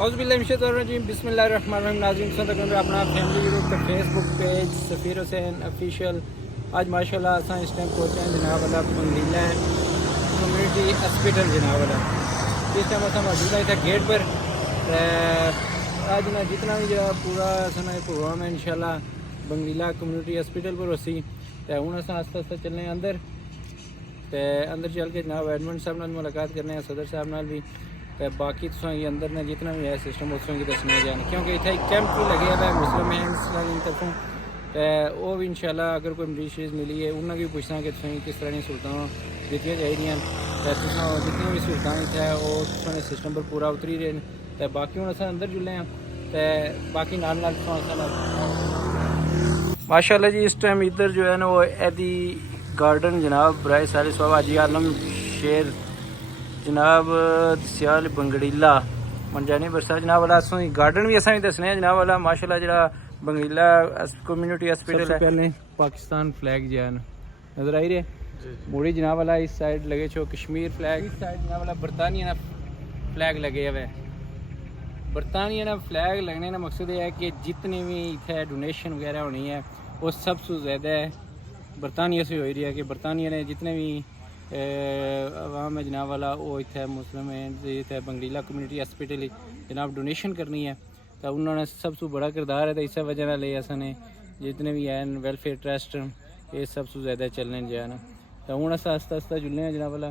اعوذ باللہ من الشیطان الرجیم بسم اللہ الرحمن الرحیم. ناظرین سن تک اپنا فیملی گروپ کے فیس بک پیج سفیر حسین آفیشیل. آج ماشاء اللہ اساں اس ٹائم پہنچے ہیں جناب والا منگلیلا کمیونٹی ہاسپٹل جناب والا. اس ٹائم اساں موجود ہے گیٹ پر. آج نا جتنا بھی جو پورا سنا پروگرام ہے انشاءاللہ بنگلیلا کمیونٹی ہاسپٹل پر اسی تو ہوں اساں آہستہ آہستہ چلنے اندر تے اندر چل کے جناب ایڈمنٹ صاحب نال ملاقات کرنے ہیں, صدر صاحب نال بھی. باقی تو اندر نے جتنا بھی ہے سسٹم اس کی دسنے جانا کیونکہ اتنا کیمپ بھی لگے ہوا ہے مسلم ہینڈس طرفوں. وہ بھی انشاءاللہ اگر کوئی مریض شریض ملی ہے انہوں نے بھی پوچھنا کہ کس طرح کی سہولتیں دیتی چاہیے. جتنی بھی سہولتیں اتنے وہ سسٹم پر پورا اتری رہے ہیں. تو باقی ہوں اصل اندر جلے ہیں تو باقی نال ماشاء اللہ جی. اس ٹائم ادھر جو ہے نا وہ ایدی گارڈن جناب برائے سال صاحب حاجی عالم شیر جناب سیال بنگڑیلا منجانی برسا جناب والا گارڈن بھی اصل دسنے ہیں جناب والا. ماشاء اللہ جڑا بنگڑیلا کمیونٹی ہاسپٹل ہے پہلے پاکستان فلیگ جو ہے نظر آئی رہے موڑی جناب والا. اس سائڈ لگے چھو کشمیر فلیگ, اس سائڈ جناب والا برطانیہ نا فلیگ لگے ہوئے. برطانیہ نا فلیگ لگنے کا مقصد یہ ہے کہ جتنی بھی اتنے ڈونیشن وغیرہ ہونی ہے وہ سب سے زیادہ برطانیہ سے ہو رہی ہے کہ برطانیہ نے جتنے بھی عوام ہے جناب والا وہ اتنے مسلم ہیں اتنے بنگلیلا کمیونٹی ہاسپٹل جناب ڈونیشن کرنی ہے تو انہوں نے سب سے بڑا کردار ہے. تو اس وجہ سے لے اصل نے جتنے بھی ہیں ویلفیئر ٹرسٹ یہ سب سے زیادہ چلنے جو ہے نا تو ہوں اصل آہستہ آہستہ جلنے ہیں جناب والا.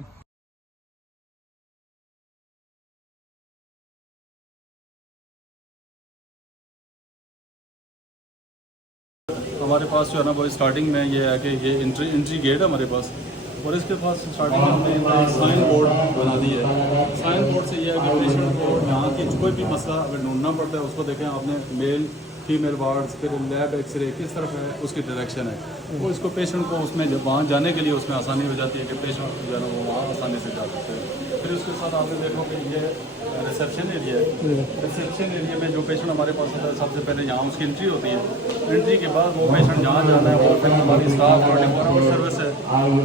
ہمارے پاس جو ہے نا وہ اسٹارٹنگ میں یہ ہے کہ یہ انٹری گیٹ ہے ہمارے پاس, اور اس کے پاس اسٹارٹنگ میں ہم نے سائن بورڈ بنا دی ہے. سائن بورڈ سے یہ ہے کہ پیشنٹ کو یہاں کی کوئی بھی مسئلہ اگر ڈھونڈنا پڑتا ہے اس کو دیکھیں آپ نے میل فیمیل وارڈس پھر لیب ایکس رے کس طرف ہے اس کی ڈائریکشن ہے. وہ اس کو پیشنٹ کو اس میں جب وہاں جانے کے لیے اس میں آسانی ہو جاتی ہے کہ پیشنٹ جو ہے نا وہ وہاں آسانی سے جا سکتے ہیں. پھر اس کے ساتھ آپ نے دیکھو کہ یہ ریسیپشن ایریا ہے. ریسیپشن ایریا میں جو پیشنٹ ہمارے پاس ہوتا ہے سب سے پہلے یہاں اس کی انٹری ہوتی ہے. انٹری کے بعد وہ پیشنٹ جہاں جانا ہے وہ پھر ہماری اسٹاف اور ڈپارٹمنٹ سروس ہے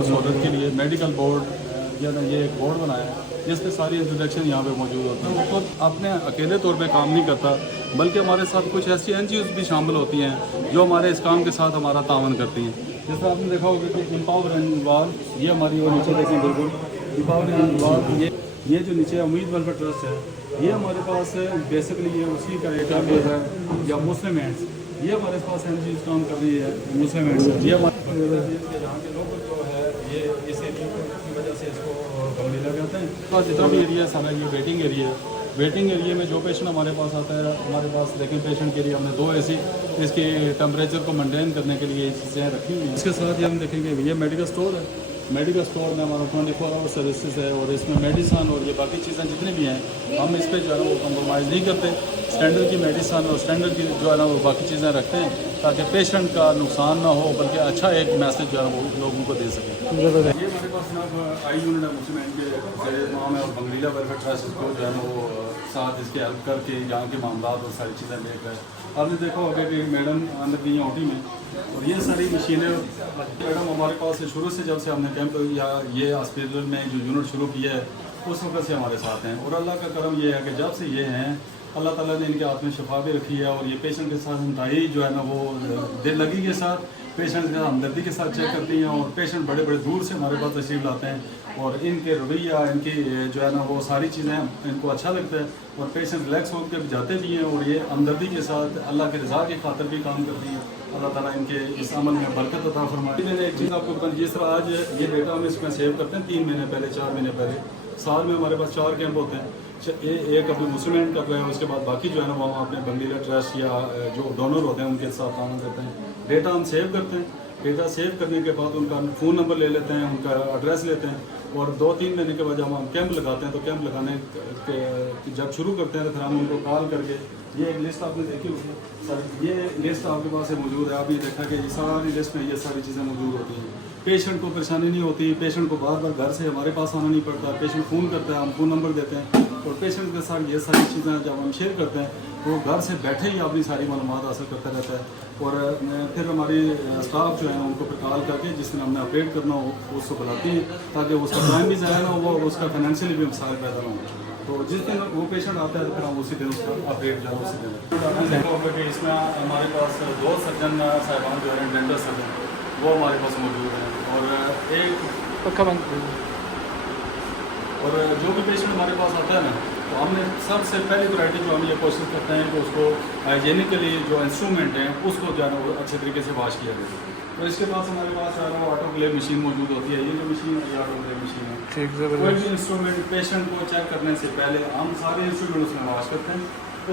سہولت کے لیے میڈیکل بورڈ یا یہ ایک بورڈ بنایا ہے جس پہ ساری انٹروڈکشن یہاں پہ موجود ہوتی ہے. وہ خود اپنے اکیلے طور پہ کام نہیں کرتا بلکہ ہمارے ساتھ کچھ ایسی NGOs بھی شامل ہوتی ہیں جو ہمارے اس کام کے ساتھ ہمارا تعاون کرتی ہیں. جس طرح آپ نے دیکھا ہوگا کہ امپاور اینڈ وال یہ ہماری وہ نیچے دیکھیں بالکل امپاور اینڈ وال یہ جو نیچے امید ویلفیئر ٹرسٹ ہے یہ ہمارے پاس بیسکلی یہ اسی کا ایک ہے یا مسلم ہینڈس یہ ہمارے پاس NGOs کام کر رہی ہے. مسلم ہینڈس یہ ہمارے یہاں کے لوگ جو ہے یہ اس ایریا کی وجہ سے اس کو بنگلیلا کہتے ہیں. تو جتنا بھی ایریا ہے سارا یہ ویٹنگ ایریا ہے. ویٹنگ ایریا میں جو پیشنٹ ہمارے پاس آتا ہے ہمارے پاس دیکھیں پیشنٹ کے لیے ہم نے 2 AC اس کے ٹمپریچر کو مینٹین کرنے کے لیے چیزیں رکھی ہوئی ہیں. اس کے ساتھ ہی ہم دیکھیں گے یہ میڈیکل اسٹور ہے. میڈیکل اسٹور میں ہمارا 24 آور سروسز ہے اور اس میں میڈیسن اور یہ باقی چیزیں جتنی بھی ہیں ہم اس پہ جو ہے نا وہ کمپرومائز نہیں کرتے. اسٹینڈرڈ کی میڈیسن اور اسٹینڈرڈ کی جو ہے نا وہ باقی چیزیں رکھتے ہیں تاکہ پیشنٹ کا نقصان نہ ہو بلکہ اچھا ایک میسج جو ہے وہ لوگوں کو دے سکیں. یہ ہمارے پاس جناب آئی یونٹ ہے مسلم کے نام ہے اور بنگلیلا ویلفیئر ٹرسٹ کو جو ہے نا وہ ساتھ اس کے ہیلپ کر کے یہاں کے معاملات اور ساری چیزیں دیکھ رہے ہیں. آپ نے دیکھا ہوگا کہ میڈم اندر گئی ہیں OT میں اور یہ ساری مشینیں میڈم ہمارے پاس شروع سے جب سے ہم نے کیمپ یا یہ ہاسپٹل میں جو یونٹ شروع کیا ہے اس وقت سے ہمارے ساتھ ہیں. اور اللہ کا کرم یہ ہے کہ جب سے یہ ہیں اللہ تعالیٰ نے ان کے ہاتھ میں شفا بھی رکھی ہے اور یہ پیشنٹ کے ساتھ انتہائی جو ہے نا وہ دل لگی کے ساتھ پیشنٹ کے ہمدردی کے ساتھ چیک کرتی ہیں. اور پیشنٹ بڑے بڑے دور سے ہمارے پاس تشریف لاتے ہیں اور ان کے رویہ ان کی جو ہے نا وہ ساری چیزیں ان کو اچھا لگتا ہے اور پیشنٹ ریلیکس ہو کے جاتے بھی ہیں اور یہ ہمدردی کے ساتھ اللہ کے رضا کی خاطر بھی کام کرتی ہیں. اللہ تعالیٰ ان کے اس عمل میں برکت عطا فرمائے. میں نے ایک چیز آپ کو بتائی جس طرح آج یہ ڈیٹا ہم اس میں سیو کرتے ہیں 3 مہینے پہلے 4 مہینے پہلے سال میں ہمارے پاس 4 کیمپ ہوتے ہیں. ایک اپنے مسلم اینڈ کر رہے ہیں اس کے بعد باقی جو ہے نا وہ ہم اپنے بنگلیلا ٹرسٹ یا جو ڈونر ہوتے ہیں ان کے ساتھ تعاون کرتے ہیں. ڈیٹا ہم سیو کرتے ہیں. ڈیٹا سیو کرنے کے بعد ان کا فون نمبر لے لیتے ہیں ان کا ایڈریس لیتے ہیں اور 2-3 مہینے کے بعد جب ہم کیمپ لگاتے ہیں تو کیمپ لگانے جب شروع کرتے ہیں تو پھر ہم ان کو کال کر کے یہ ایک لسٹ آپ نے دیکھی ہوگی سر یہ لسٹ آپ کے پاس موجود ہے. آپ یہ دیکھا کہ یہ ساری لسٹ میں یہ ساری چیزیں موجود ہوتی ہیں. پیشنٹ کو پریشانی نہیں ہوتی. پیشنٹ کو بار بار گھر سے ہمارے پاس آنا نہیں پڑتا. پیشنٹ فون کرتا ہے ہم فون نمبر دیتے ہیں اور پیشنٹ کے ساتھ یہ ساری چیزیں جب ہم شیئر کرتے ہیں وہ گھر سے بیٹھے ہی اپنی ساری معلومات حاصل کرتا رہتا ہے. اور پھر ہماری اسٹاف جو ہے ان کو پھر کال کر کے جس دن ہم نے اپڈیٹ کرنا ہو اس کو بلاتی ہیں تاکہ اس کا ٹائم بھی ضائع نہ ہو اور اس کا فائنینشیلی بھی مسائل پیدا نہ ہو. तो जिस दिन वो पेशेंट आता है तो फिर हम उसी दिन उसका अपडेट जो है उसी दिन देखा होगा कि इसमें हमारे पास 2 सर्जन साहिबान जो है डेंटल सर्जन वो हमारे पास मौजूद हैं और एक पक्का बंद और जो भी पेशेंट हमारे पास आता है ना तो हमने सबसे पहली वैरायटी जो हम ये कोशिश करते हैं कि उसको हाइजीनिकली जो इंस्ट्रूमेंट हैं उसको जो है ना वो अच्छे तरीके से वॉश किया जाए। तो इसके पास हमारे पास जो है वो ऑटोक्लेव मशीन मौजूद होती है। ये जो मशीन है ये ऑटोक्लेव मशीन है। ठीक कोई भी इंस्ट्रूमेंट पेशेंट को चेक करने से पहले हम सारे इंस्ट्रूमेंट उसमें वॉश करते हैं।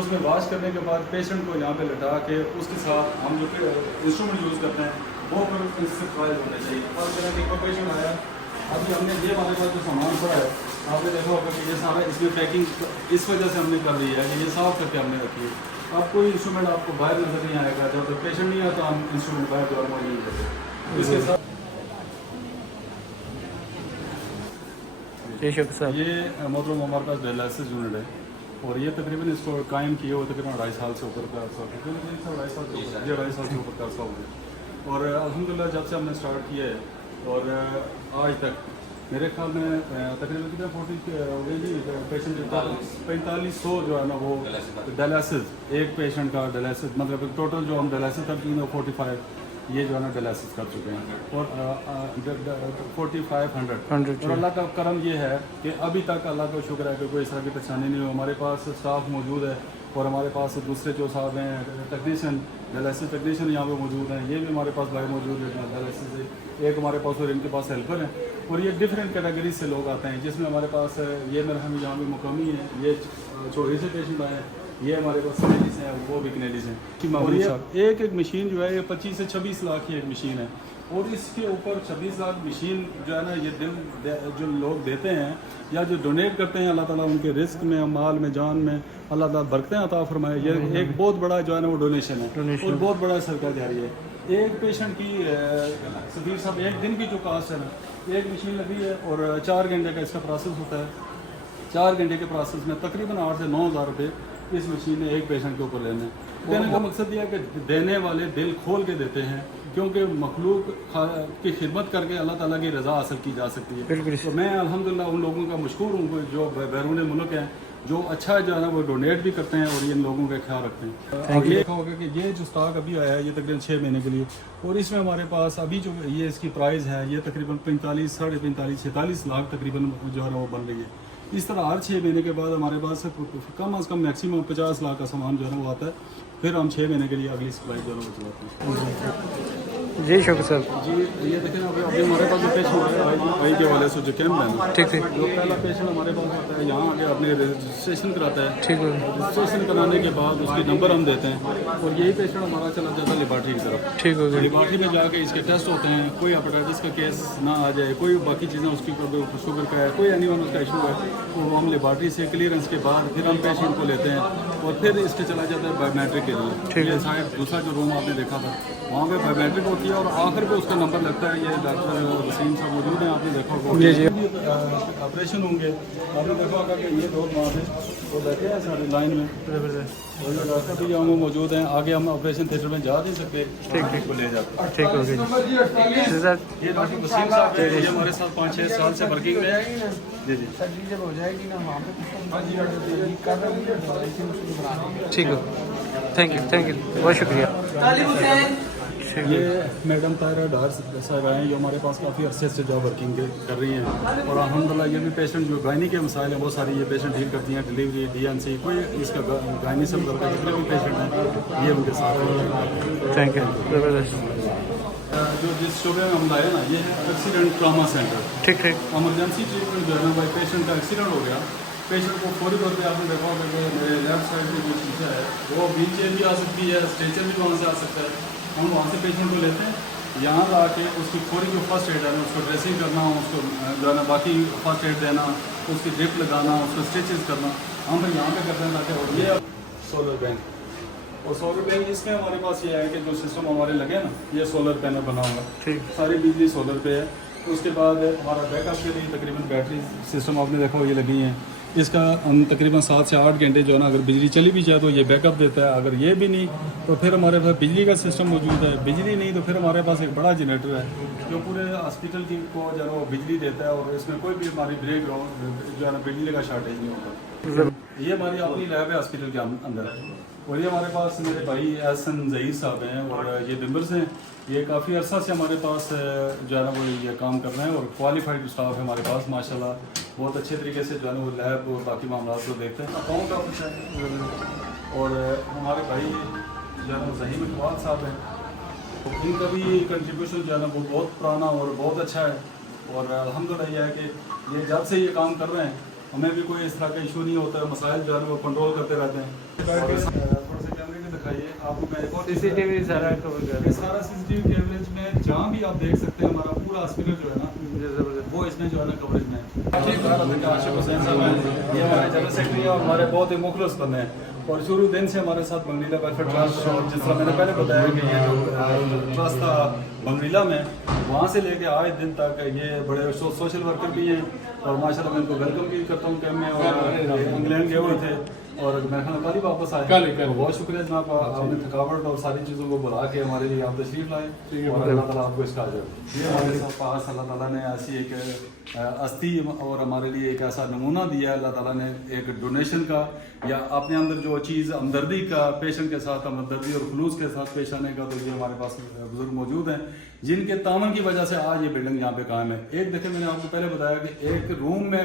उसमें वॉश करने के बाद पेशेंट को यहाँ पे लटा के उसके साथ हम जो इंस्ट्रूमेंट यूज़ करते हैं वो फिर इससे ट्रायल होने चाहिए। और मेरा एक पेशेंट आया अभी हमने ये हमारे पास जो सामान पड़ा है आपने देखा होगा कि ये सारा इसमें पैकिंग इस वजह से हमने कर दी है कि ये साफ़ करके हमने रखी है। अब कोई इंस्ट्रूमेंट आपको बाहर नजर नहीं आएगा जब तक पेशेंट नहीं आता हम इंस्ट्रूमेंट बाहर जो मौजूद नहीं करते। इसके साथ ये मतलब हमारे पास डायलिसिस यूनिट है और ये तकरीबन इसको कायम किए हुए तकरीबन 2.5 साल से ऊपर का अर्सा हो गया। 2.5 साल से ऊपर का अर्सा हो गया और अल्हम्दुलिल्लाह जब से हमने स्टार्ट किया है और आज तक मेरे ख्याल में तकरीबन कितना 40 हो गई जी पेशेंट 4500 जो है ना वो डायलिसिस एक पेशेंट का डायलिसिस मतलब टोटल जो हम डायलिसिस कर चुके हैं 45 ये जो है ना डायलिसिस कर चुके हैं और 4500 और अल्लाह का करम ये है कि अभी तक अल्लाह का शुक्र है कि कोई इस तरह की परेशानी नहीं हुई। हमारे पास स्टाफ मौजूद है और हमारे पास दूसरे जो साहब हैं टेक्नीशियन डायलिसिस टेक्नीशियन यहाँ पे मौजूद हैं। ये भी हमारे पास भाई मौजूद है डायलिसिस से एक हमारे पास और इनके पास हेल्पर हैं और ये डिफरेंट कैटेगरी से लोग आते हैं जिसमें हमारे पास ये मेरा हम यहाँ पे मुकामी है ये छोटे से पेशेंट आए हैं ये हमारे पास कनेडीज हैं वो भी कनेडीज हैं और ये एक मशीन जो है ये 25 से 26 लाख की एक मशीन है और इसके ऊपर 26 लाख मशीन जो है ना ये दिल जो लोग देते हैं या जो डोनेट करते हैं अल्लाह ताला उनके रिस्क में माल में जान में अल्लाह ताला बरकतें अता फरमाए। ये एक बहुत बड़ा जो है ना वो डोनेशन है और बहुत बड़ा सरकार जारी है। एक पेशेंट की सफीर साहब एक दिन की जो कास्ट है ना एक मशीन लगी है और 4 घंटे का इसका प्रोसेस होता है। 4 घंटे के प्रोसेस में तकरीबन 8 से 9,000 रुपये इस मशीन ने एक पेशेंट के ऊपर लेने देने का मकसद यह है कि देने वाले दिल खोल के देते हैं क्योंकि मखलूक की खिदमत करके अल्लाह ताला की रज़ा हासिल की जा सकती है। तो मैं अल्हम्दुलिल्लाह उन लोगों का मशकूर हूँ जो बैरून मुल्क हैं जो अच्छा जो है ना वो डोनेट भी करते हैं और इन लोगों का ख्याल रखते हैं। और ये देखा होगा कि ये जो स्टॉक अभी आया है ये तकरीबन 6 महीने के लिए और इसमें हमारे पास अभी जो ये इसकी प्राइस है ये तकरीबन 45, 45, 46 लाख तकरीबन जो है ना वो बन रही है। इस तरह हर 6 महीने के बाद हमारे पास कम अज़ कम मैक्सिमम 50 लाख का सामान जो है ना वो आता है फिर हम 6 महीने के लिए अगली सप्लाई जो है वो चलाते हैं। जी शुक्र साहब जी ये देखें अभी हमारे पास जो पेशेंट है आई के वाले से जो कैंप है ठीक ठीक जो पहला पेशेंट हमारे पास आता है यहाँ आके अपने रजिस्ट्रेशन कराता है। ठीक है रजिस्ट्रेशन कराने के बाद उसकी नंबर हम देते हैं और यही पेशेंट हमारा चला जाता है लेबॉर्ट्री की तरफ। ठीक हो गया लेबॉर्ट्री में जाके इसके टेस्ट होते हैं कोई हेपेटाइटिस का केस ना आ जाए कोई बाकी चीज़ें उसकी शुगर का है कोई एनीवन उसका इशू है तो हम लेबॉर्ट्री से क्लियरेंस के बाद फिर हम पेशेंट को लेते हैं और फिर इसके चला जाता है बायोमेट्रिक के लिए। ये शायद दूसरा जो रूम आपने देखा था वहाँ पे बायोमेट्रिक होती है और आखिर पे उसका नंबर लगता है। ये डॉक्टर वसीम साहब मौजूद हैं आपने देखा होगा ऑपरेशन होंगे आपने देखा होगा कि ये लोग वहाँ पे वो बैठे हैं सारी लाइन में और ये डॉक्टर भी यहाँ मौजूद हैं। आगे हम ऑपरेशन थिएटर में जा नहीं सकते ठीक को ले जाते हैं। ठीक हो गया ये डॉक्टर वसीम साहब थे ये हमारे साथ 5-6 साल से वर्किंग में है। जी जी जब हो जाएगी ना वहाँ पे ठीक हो थैंक यू बहुत शुक्रिया। ये मैडम तायरा डार साहब आए हैं जो हमारे पास काफ़ी अरसे से जॉब वर्किंग कर रही हैं और अल्हम्दुलिल्लाह ये भी पेशेंट जो गायनी के मसाइल हैं बहुत सारी ये पेशेंट डील करती हैं डिलीवरी DNC कोई इसका गायनी से मतलब जितने भी पेशेंट हैं ये उनके साथ थैंक यू ज़बरदस्त। जो जिस शोबे में हम लाए ना ये है एक्सीडेंट ट्रामा सेंटर। ठीक ठीक एमरजेंसी ट्रीटमेंट जो है ना भाई पेशेंट का एक्सीडेंट हो गया पेशेंट को फौरी तौर पर आपने देखा होगा कि मेरे लेफ्ट साइड में जो शीशा है वो व्हील चेयर भी आ सकती है स्ट्रेचर भी वहाँ से आ सकता है। हम वहाँ से पेशेंट को लेते हैं यहाँ आके उसकी पूरी जो फर्स्ट एड है ना उसको ड्रेसिंग करना उसको जो है ना बाकी फर्स्ट एड देना उसकी ड्रिप लगाना उसको स्टिचेस करना हम फिर यहाँ पे करते हैं ताकि और ये सोलर बैंक और सोलर बैंक इसमें हमारे पास ये है कि जो सिस्टम हमारे लगे ना ये सोलर पैनल बना हुआ ठीक सारी बिजली सोलर पे है। उसके बाद हमारा बैकअप के लिए तकरीबन बैटरी सिस्टम आपने देखा ये लगी हैं इसका तकरीबन 7 से 8 घंटे जो है ना अगर बिजली चली भी जाए तो ये बैकअप देता है। अगर ये भी नहीं तो फिर हमारे पास बिजली का सिस्टम मौजूद है। बिजली नहीं तो फिर हमारे पास एक बड़ा जनरेटर है जो पूरे हॉस्पिटल की को जो है वो बिजली देता है और इसमें कोई भी हमारी ब्रेक जो है ना बिजली का शॉर्टेज नहीं होता। ये हमारी अपनी लैब है हॉस्पिटल के अंदर, और ये हमारे पास मेरे भाई एहसन ज़हीर साहब हैं, और ये मेंबर्स हैं। ये काफ़ी अरसा से हमारे पास जो है ना वो ये काम कर रहे हैं, और क्वालिफाइड स्टाफ है हमारे पास माशाल्लाह, बहुत अच्छे तरीके से जो है ना वो लैब और बाकी मामला को देखते हैं। अकाउंट ऑफिसर है, और हमारे भाई जो है ना ज़हीर इकबाल साहब हैं, तो इनका भी कंट्रीब्यूशन जो है ना वो बहुत पुराना और बहुत अच्छा है, और अल्हम्दुलिल्लाह ये है कि ये जब से ये काम कर रहे हैं हमें भी कोई इस तरह का इशू नहीं होता है, मसाइल जो है वो कंट्रोल करते रहते हैं। और थोड़ा सा कैमरे में दिखाइए आपको, मैं एक और CCTV सारा कवर कर ये सारा CCTV कैमरेज में जहाँ भी आप देख सकते हैं हमारा पूरा हॉस्पिटल जो है ना वो इसमें जो है ना कवरेज में है। आशिफ हुसैन साहब हैं, ये हमारे जनरल सेक्रेटरी और हमारे बहुत ही मुखलस बंदे हैं, और शुरू दिन से हमारे साथ बंगलीला वेलफेयर ट्रस्ट, और जिस तरह मैंने पहले बताया कि ये जो ट्रस्ट था बंगलीला में, वहाँ से लेके आज दिन तक ये बड़े सोशल वर्कर भी हैं, और माशाल्लाह मैं इनको वेलकम भी करता हूँ कैम्प में, और इंग्लैंड गए हुए थे और मेरे ख्याल कल ही वापस आए। तो बहुत शुक्रिया जनाब, आपने थकावट और सारी चीज़ों को बुला के हमारे लिए आप तशरीफ लाए, और अल्लाह ताला आपको इसका अजर। ये हमारे साथ पास अल्लाह ताला ने ऐसी एक अस्थि और हमारे लिए एक ऐसा नमूना दिया है अल्लाह ताला ने, एक डोनेशन का, या अपने अंदर जो चीज़ हमदर्दी का, पेशेंट के साथ हमदर्दी और खुलूस के साथ पेश आने का, तो ये हमारे पास बुजुर्ग मौजूद हैं जिनके तामन की वजह से आज ये बिल्डिंग यहाँ पे कायम है। एक देखिए मैंने आपको पहले बताया कि एक रूम में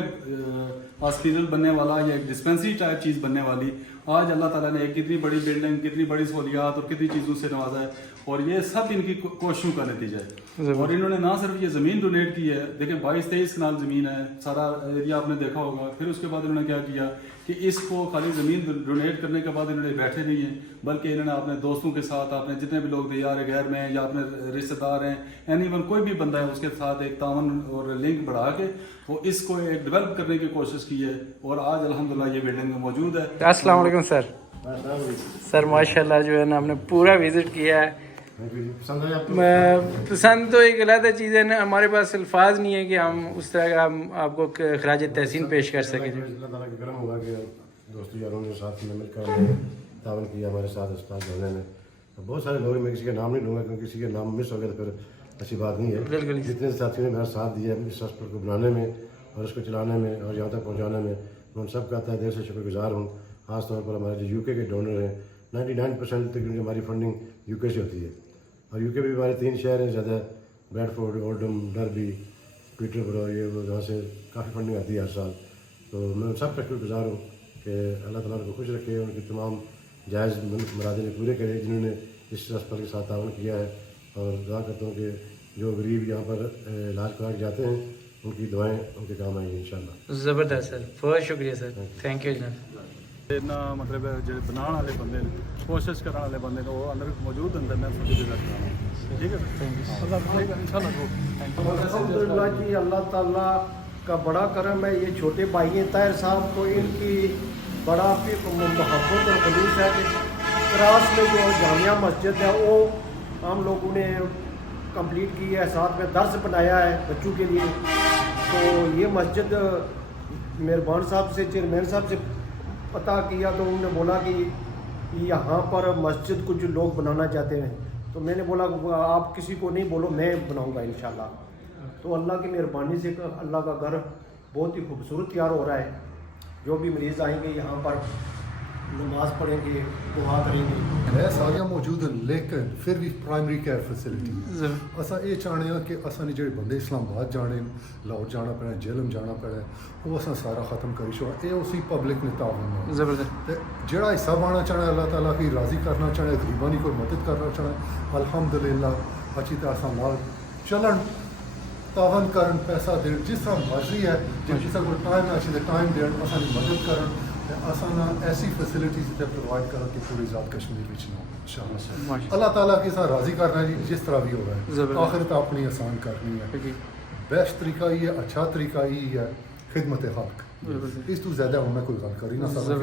हॉस्पिटल बनने वाला या एक डिस्पेंसरी टाइप चीज़ बनने वाली, आज अल्लाह ताला ने एक कितनी बड़ी बिल्डिंग, कितनी बड़ी सहूलियात और कितनी चीज़ों से नवाजा है, और ये सब इनकी कोशिशों का नतीजा है। और इन्होंने ना सिर्फ ये ज़मीन डोनेट की है, देखिए 22-23 कनाल ज़मीन है, सारा एरिया आपने देखा होगा। फिर उसके बाद इन्होंने क्या किया कि इसको खाली ज़मीन डोनेट करने के बाद इन्होंने बैठे नहीं हैं, बल्कि इन्होंने अपने दोस्तों के साथ, अपने जितने भी लोग यार गैर में या अपने रिश्तेदार हैं, एनीवन कोई भी बंदा है उसके साथ एक तावन और लिंक बढ़ा के वो इसको एक डेवलप करने की कोशिश की है, और आज अल्हम्दुलिल्लाह ये बिल्डिंग में मौजूद है। अस्सलाम वालेकुम सर। सर माशाल्लाह जो है ना हमने पूरा विजिट किया है, पसंद तो एक अलग चीज़ है ना, हमारे पास अल्फाज नहीं है कि हम उस तरह का हम आपको खराज तहसीन पेश कर सकें। अल्लाह ताला का करम होगा कि दोस्तों यारों ने साथ में मिलकर हमने तावन किया हमारे साथ अस्पताल जोड़ने में। बहुत सारे लोग, मैं किसी का नाम नहीं लूँगा क्योंकि किसी का नाम मिस हो गया तो फिर अच्छी बात नहीं है। जितने साथियों ने मेरा साथ दिया इस हॉस्पिटल को बनाने में और इसको चलाने में और यहाँ तक पहुँचाने में, मैं उन सबका तहे दिल से शुक्रगुजार हूँ। खासतौर पर हमारे जो UK के डोनर हैं, 99% तक हमारी फंडिंग UK से होती है, और UK में भी हमारे 3 शहर हैं ज़्यादा, ब्रैडफोर्ड, ओल्डम, डर्बी, पीटरबरो, ये वो जहाँ से काफ़ी फंडिंग आती है हर साल। तो मैं उन सब का शुक्रगुजार हूँ कि अल्लाह ताला उनको खुश रखे, उनकी तमाम जायज़ मुरादें पूरे करें जिन्होंने इस अस्पताल के साथ तावन किया है, और दुआ करता हूँ कि जो गरीब यहाँ पर इलाज करा के जाते हैं उनकी दुआएँ उनके काम आएंगी इंशाल्लाह। ज़बरदस्त सर, बहुत शुक्रिया सर, थैंक यू जनाब। इन्ना मतलब जो बनाने वाले बंदे ने, कोशिश करने वाले बंदे ने, वो अंदर मौजूद हैं, मैं उसकी विजिट कराना। ठीक है सर, इंशाल्लाह। अल्हम्दुलिल्लाह जी, अल्लाह ताला का बड़ा करम है। ये छोटे भाई हैं ताहिर साहब को, इनकी बड़ा मोहब्बत और खलूस है कि क्रास में जो जामिया मस्जिद है वो हम लोगों ने कंप्लीट की है, साथ में दर्स बनाया है बच्चों के लिए। तो ये मस्जिद मेहरबान साहब से, चेयरमैन साहब से पता किया तो उन्होंने बोला कि यहाँ पर मस्जिद कुछ लोग बनाना चाहते हैं, तो मैंने बोला आप किसी को नहीं बोलो, मैं बनाऊँगा इंशाल्लाह। तो अल्लाह की मेहरबानी से अल्लाह का घर बहुत ही खूबसूरत तैयार हो रहा है। जो भी मरीज़ आएंगे यहाँ पर नमाज पढ़ेंगे, दुआ करेंगे। है सारियां मौजूद हैं, लेकिन फिर भी प्राइमरी केयर फैसिलिटी असा ये चाहते हैं कि असा जो बंदे इस्लामाबाद जाने, लाहौर जाना पैना, जेलम जाना पैना, वो असा सारा ख़त्म करी छोड़ा। ये उसी पब्लिक ने तावन ज़बरदस्त जोड़ा हिस्सा पाना चाहना, अल्लाह ताला की राज़ी करना चाहना, गरीबां की कोई मदद करना चाहना, अल्हम्दुलिल्लाह अच्छी तरह असा नाल चलन, तावन करन, पैसा देन, जिस तरह मर्जी है, जो किसी को टाइम अच्छी टाइम देन, असा मदद करन, असा ना ऐसी फैसिलिटीज प्रोवाइड करा कि पूरी ज़ात कश्मीर में ना हो इंशाअल्लाह। अल्लाह ताला के साथ राज़ी करना है जी, जिस तरह भी हो रहा है, आखिरत अपनी आसान करनी है। बेस्ट तरीका ही है, अच्छा तरीका ही है खिदमत हक। इस तो ज़्यादा मैं कोई गल करी ना सकता,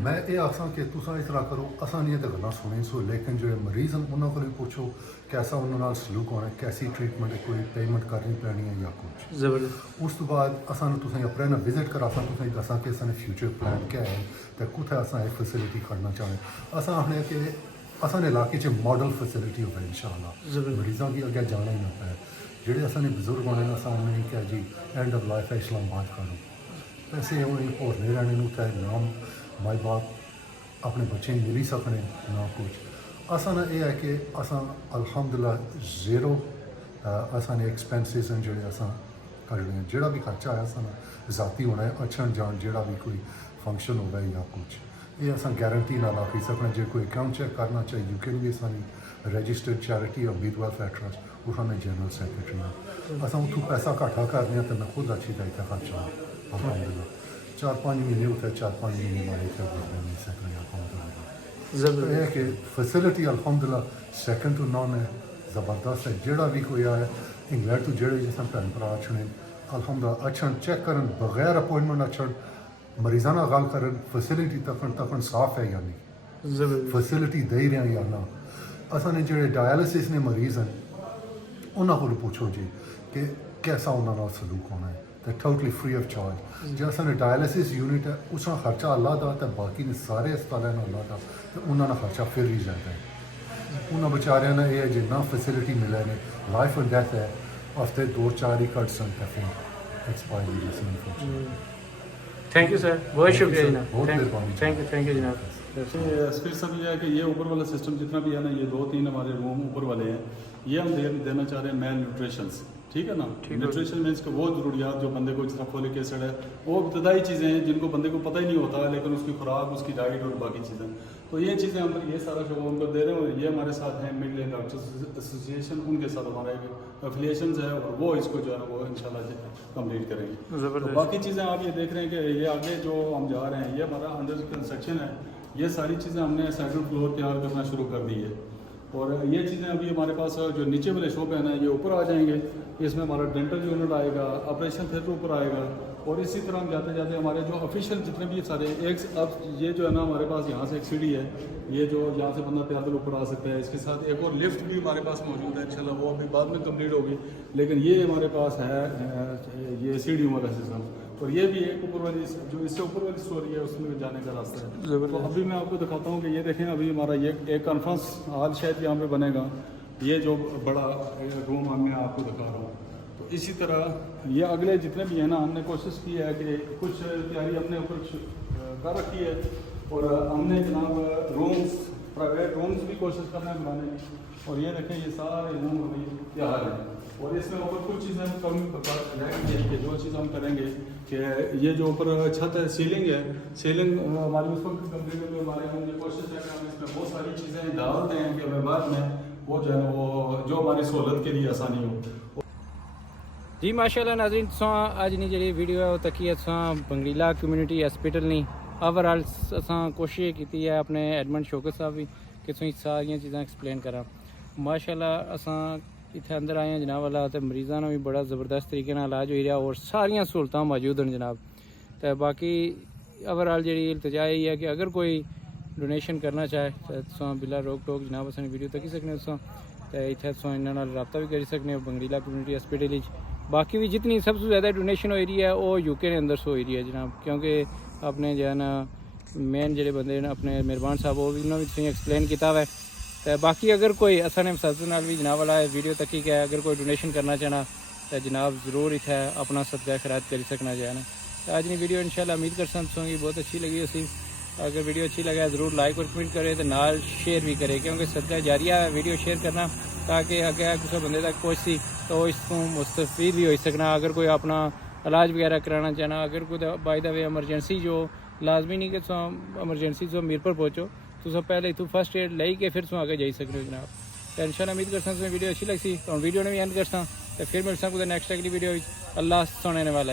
मैं ये आसा कि तुसा इस तरह करो, आसानियां तो गल्लां सुनी सो, लेकिन जो मरीज़ हैं उन्होंने को पूछो कैसा उन्होंने सलूक होना है, कैसी ट्रीटमेंट है, कोई पेमेंट करनी पैनी है या कुछ। ज़बरदस्त। उस तो बाद असा तुसें अपने ना विजिट करा तुसें दसा कि असा फ्यूचर प्लान क्या है, तो कुत्थै असा एक फैसिलिटी करना चाहें। असा आखने कि असाने इलाके च मॉडल फैसिलिटी हो इंशाअल्लाह, मरीज़ों की अगर जाना ही ना पाए। जेह्ड़े असाने बुजुर्ग होने असा उन्हें क्या जी एंड ऑफ लाइफ है इस्लामाबाद करो, पैसे होर नहीं रहने नूं ते नाम माई बाप अपने बच्चे मिल ही सकने ना कुछ असां ना ये है कि असां अल्हम्दुलिल्लाह ज़ीरो असां ने एक्सपेंसिस हैं जेह्ड़े असां करने हैं जेह्ड़ा भी खर्चा आया असां ज़ाती होना है अचन जान जेह्ड़ा भी कोई फंक्शन होगा या कुछ ये असां गारंटी नाल आखी सकने जे कोई अकाउंट चेक करना चाहिए यूके भी असानी रजिस्टर्ड चैरिटी और बीद वेलफेयर ट्रस्ट वो हमें जनरल सेक्रेटरी हैं असां उत्थों पैसा इकट्ठा करने तो मैं खुद अच्छी तरीके खर्चा अलहमदुलिल्लाह 4-5 महीने होते 4-5 महीने हमारे इतने गुजरने नहीं सकते अलहमदुलिल्लाह ये है कि फैसिलिटी अलहमदुलिल्लाह सेकंड टू नॉन है ज़बरदस्त है जेड़ा भी कोई आया इंग्लैंड तो जेड़े जिस भैन भरा अछने अलहमदुलिल्लाह अछन चेक करन बगैर अपॉइंटमेंट अछन मरीजाना गल करन फैसिलिटी तकन साफ है या नहीं फैसिलिटी दे ही रहे या ना असां ने जेड़े डायलिसिस ने मरीज हैं उन्होंने को पूछो जी कि कैसा उन्होंने सलूक होना है तो टोटली फ्री ऑफ चार्ज जो असां ने डायलिसिस यूनिट है उसका खर्चा अल्लाह का तो बाकी ने सारे अस्पताल अल्लाह का तो उन्होंने खर्चा फिर ही जाता है उन्होंने बेचारियां ने यह जिन्ना फैसिलिटी मिले ने लाइफ एंड डेथ है हफ्ते 2-4 ही कट सकते हैं एक्सपायरी थैंक यू सर बहुत शुक्रिया जनाब बहुत मेहरबानी थैंक यू जनाब फिर सब ये है कि ये ऊपर वाला सिस्टम जितना भी है ना ये 2-3 हमारे रूम ऊपर वाले हैं ये हम देना चाह रहे हैं मैल न्यूट्रिशंस ठीक है ना न्यूट्रिशन मीन्स कि वो ज़रूरियात जो बंदे को जिस तरह फोलिक एसिड है वो इब्तदाई चीज़ें हैं जिनको बंदे को पता ही नहीं होता लेकिन उसकी खुराक उसकी डाइट और बाकी चीज़ें तो ये चीज़ें हम ये सारा शो उनको दे रहे हैं ये हमारे साथ हैं मिड लैंड डॉक्टर्स एसोसिएशन उनके साथ हमारा एक एफिलिएशन है और वो इसको जो है ना वो इंशाल्लाह कंप्लीट करेंगे तो बाकी चीज़ें आप ये देख रहे हैं कि ये आगे जो हम जा रहे हैं ये हमारा अंडर कंस्ट्रक्शन है ये सारी चीज़ें हमने सेकंड फ्लोर तैयार करना शुरू कर दी है और ये चीज़ें अभी हमारे पास जो नीचे वाले शॉप है ना ये ऊपर आ जाएंगे इसमें हमारा डेंटल यूनिट आएगा ऑपरेशन थिएटर ऊपर आएगा और इसी तरह हम जाते जाते हमारे जो ऑफिशियल जितने भी सारे एक अब ये जो है ना हमारे पास यहाँ से एक सीढ़ी है ये जो यहाँ से बंदा पैदल ऊपर आ सकता है इसके साथ एक और लिफ्ट भी हमारे पास मौजूद है इंशाल्लाह वो अभी बाद में कंप्लीट होगी लेकिन ये हमारे पास है ये सीढ़ियों वाला सिस्टम और ये भी एक ऊपर वाली जो इससे ऊपर वाली स्टोरी है उसमें जाने का रास्ता है तो अभी मैं आपको दिखाता हूँ कि ये देखें अभी हमारा ये एक कॉन्फ्रेंस हॉल शायद यहाँ पे बनेगा ये जो बड़ा रूम मैं आपको दिखा रहा हूँ तो इसी तरह ये अगले जितने भी हैं ना हमने कोशिश की है कि कुछ तैयारी हमने ऊपर कर रखी है और हमने जनाब रूम्स प्राइवेट रूम्स भी कोशिश करना है बनाने की और ये देखें ये सारे रूम अभी तैयार हैं और इसमें ऊपर कुछ चीज़ें हम कम रहेंगे कि जो चीज़ हम करेंगे कि ये जो ऊपर छत है सीलिंग हमारी उस वक्त कंप्लीट में हमारे हम ये कोशिश है कि हम इसमें बहुत सारी चीज़ें डालते हैं कि बाद में वो जो है वो जो हमारी सहूलत के लिए आसानी हो जी माशाल्लाह नाज़रीन अज नी जी वीडियो है वो तकी बंगरीला कम्यूनिटी हॉस्पिटल नहीं ओवरऑल असां कोशिश की है अपने एडमंड शौकत साहब भी कि तुम सारिया चीज़ा एक्सप्लेन करा माशाल्लाह असां इतने अंदर आए हैं जनाब वाला तो मरीज़ों भी बड़ा ज़बरदस्त तरीके इलाज हो रहा और सारिया सहूलत मौजूद हैं जनाब तो बाकी ओवरऑल जी इल्तजा यही है कि अगर कोई डोनेशन करना चाहे तो तुम बिला रोक टोक जनाब अस वीडियो तकी सकने तो इतने तुम इन्होंने रबता भी करी सकने बंगरीला कम्यूनिटी हॉस्पिटल बाकी भी जितनी सबसे ज़्यादा डोनेशन हो रही है वो यूके के अंदर से हो रही है जनाब क्योंकि अपने जो है ना मेन जो बंदे अपने मेहरबान साहब वो भी उन्होंने भी एक्सप्लेन किया हुआ है तो बाकी अगर कोई असां ने सदन भी जनाब वाला वीडियो तक ही क्या अगर कोई डोनेशन करना चाहना तो जनाब ज़रूर इतना अपना सदका खैरात कर सकना चाहे ना तो आज की वीडियो इंशाल्लाह उम्मीद कर सकता कि बहुत अच्छी लगी उसी अगर वीडियो अच्छी लगे ज़रूर लाइक और कमेंट करें तो नाल शेयर भी करें क्योंकि सदका जारिया वीडियो शेयर करना ताकि अगर किसी बंदे तक पहुँचती तो इसको मुस्तफीद भी हो सकना अगर कोई अपना इलाज वगैरह कराना चाहना अगर कोई बाय द वे एमरजेंसी जो लाजमी नहीं कि एमरजेंसी तो मीरपुर पहुँचो तो पहले इतों फर्स्ट एड लै के फिर आगे जा सकते हो जनाब तो इंशाल्लाह उम्मीद करता वीडियो अच्छी लगती तो वीडियो ने भी एंड करता तो फिर मिलता कुछ नैक्सट अगली वीडियो अल्लाह सुनने वाला